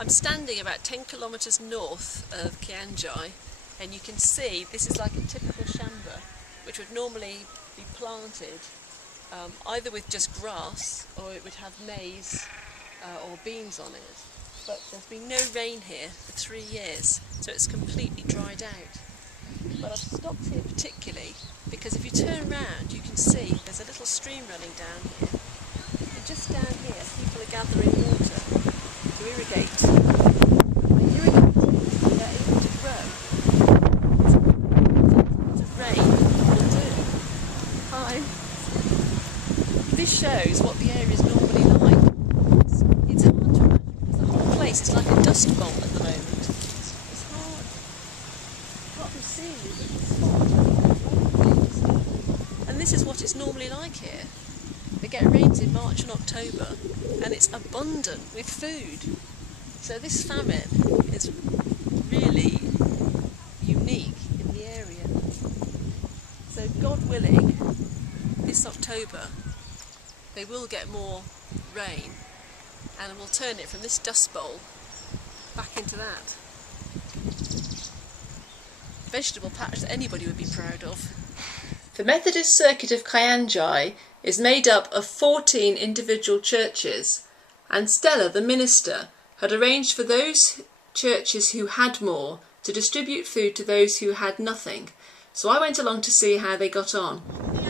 I'm standing about 10 kilometres north of Kianjai, and you can see this is like a typical shamba, which would normally be planted either with just grass, or it would have maize or beans on it. But there's been no rain here for 3 years, so it's completely dried out. But I've stopped here particularly because if you turn around you can see there's a little stream running down here. And just down here people are gathering water to irrigate. By irrigating, they're able to grow. What a rain will do. Hi. This shows what the area is normally like. It's hard to imagine because the whole place is like a dust bowl at the moment. It's hard. What we've seen is and this is what it's normally like here. They get rains in March and October and it's abundant with food. So this famine is really unique in the area. So God willing, this October they will get more rain and we'll turn it from this dust bowl back into that. Vegetable patch that anybody would be proud of. The Methodist Circuit of Kianjai is made up of 14 individual churches, and Stella, the minister, had arranged for those churches who had more to distribute food to those who had nothing. So I went along to see how they got on.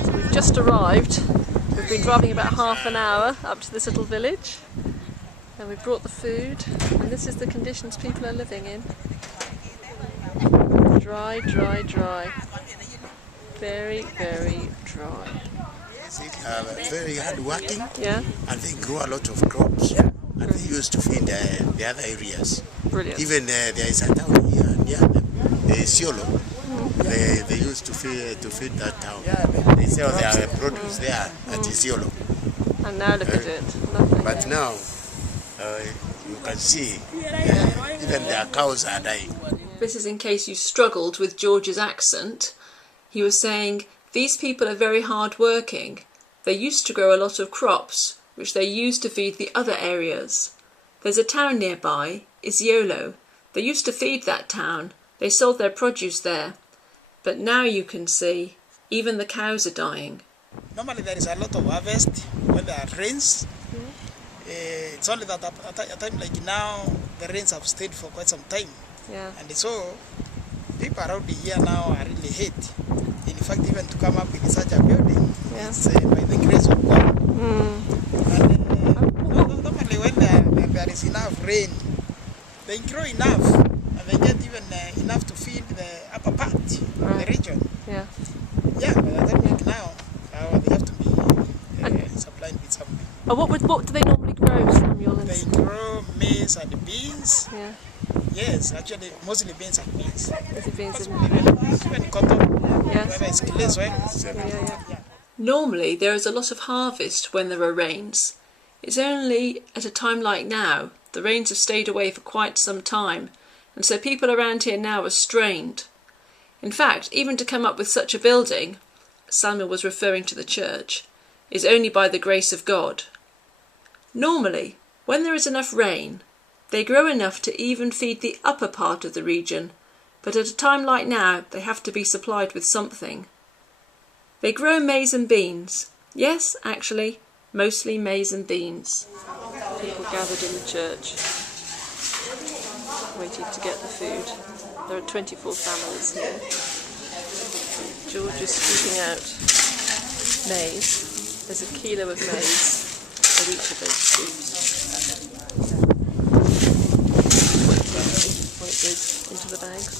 So we've just arrived. We've been driving about half an hour up to this little village, and we've brought the food, and this is the conditions people are living in. Dry, dry, dry. Very, very dry. Very hard working, yeah, and they grow a lot of crops, and they used to feed the other areas. Brilliant. Even there is a town here near them, Siolo. They used to feed that town. They sell their produce there at Siolo. And now look at it. Nothing. But now you can see even their cows are dying. This is in case you struggled with George's accent. He was saying, these people are very hard working. They used to grow a lot of crops, which they used to feed the other areas. There's a town nearby, Isiolo. They used to feed that town. They sold their produce there. But now you can see, even the cows are dying. Normally there is a lot of harvest when there are rains. It's only that at a time like now, the rains have stayed for quite some time. Yeah. And so people around here now are really hate. In fact, even to come up with such a building, it's by the grace of God. And normally when there is enough rain, they grow enough, and they get even enough to feed the upper part of the region. Yeah. Yeah, but I don't think now they have to be supplied with something. Oh, what do they normally grow, Samuel? They grow maize and beans. Yeah. Yes, actually, mostly beans and beans. Mostly beans Even cotton, yes. whether it's clay soil. Yeah. Normally, there is a lot of harvest when there are rains. It's only at a time like now, the rains have stayed away for quite some time, and so people around here now are strained. In fact, even to come up with such a building, Samuel was referring to the church, is only by the grace of God. Normally, when there is enough rain, they grow enough to even feed the upper part of the region, but at a time like now they have to be supplied with something. They grow maize and beans. Yes, actually, mostly maize and beans. People gathered in the church, waiting to get the food. There are 24 families here. George is scooping out maize. There's a kilo of maize for each of those scoops. When it goes into the bags.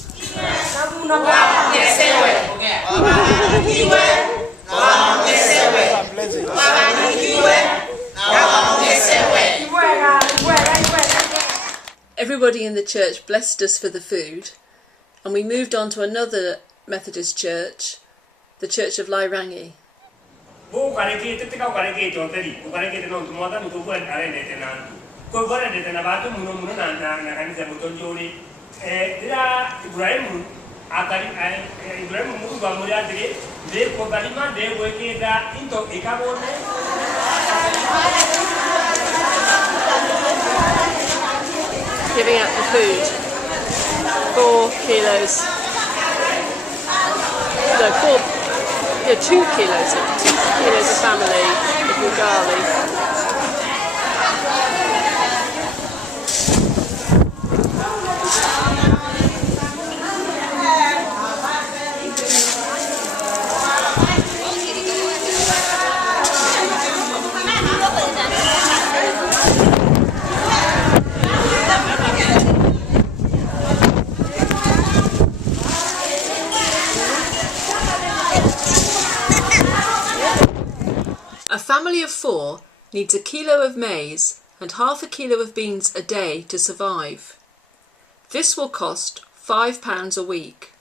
Everybody in the church blessed us for the food, and we moved on to another Methodist church, the Church of Lairangi. Give food. 4 kilos. No, 2 kilos. 2 kilos of family of ugali. A family of 4 needs a kilo of maize and half a kilo of beans a day to survive. This will cost £5 a week.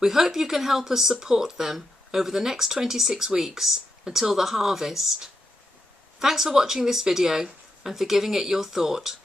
We hope you can help us support them over the next 26 weeks until the harvest. Thanks for watching this video and for giving it your thought.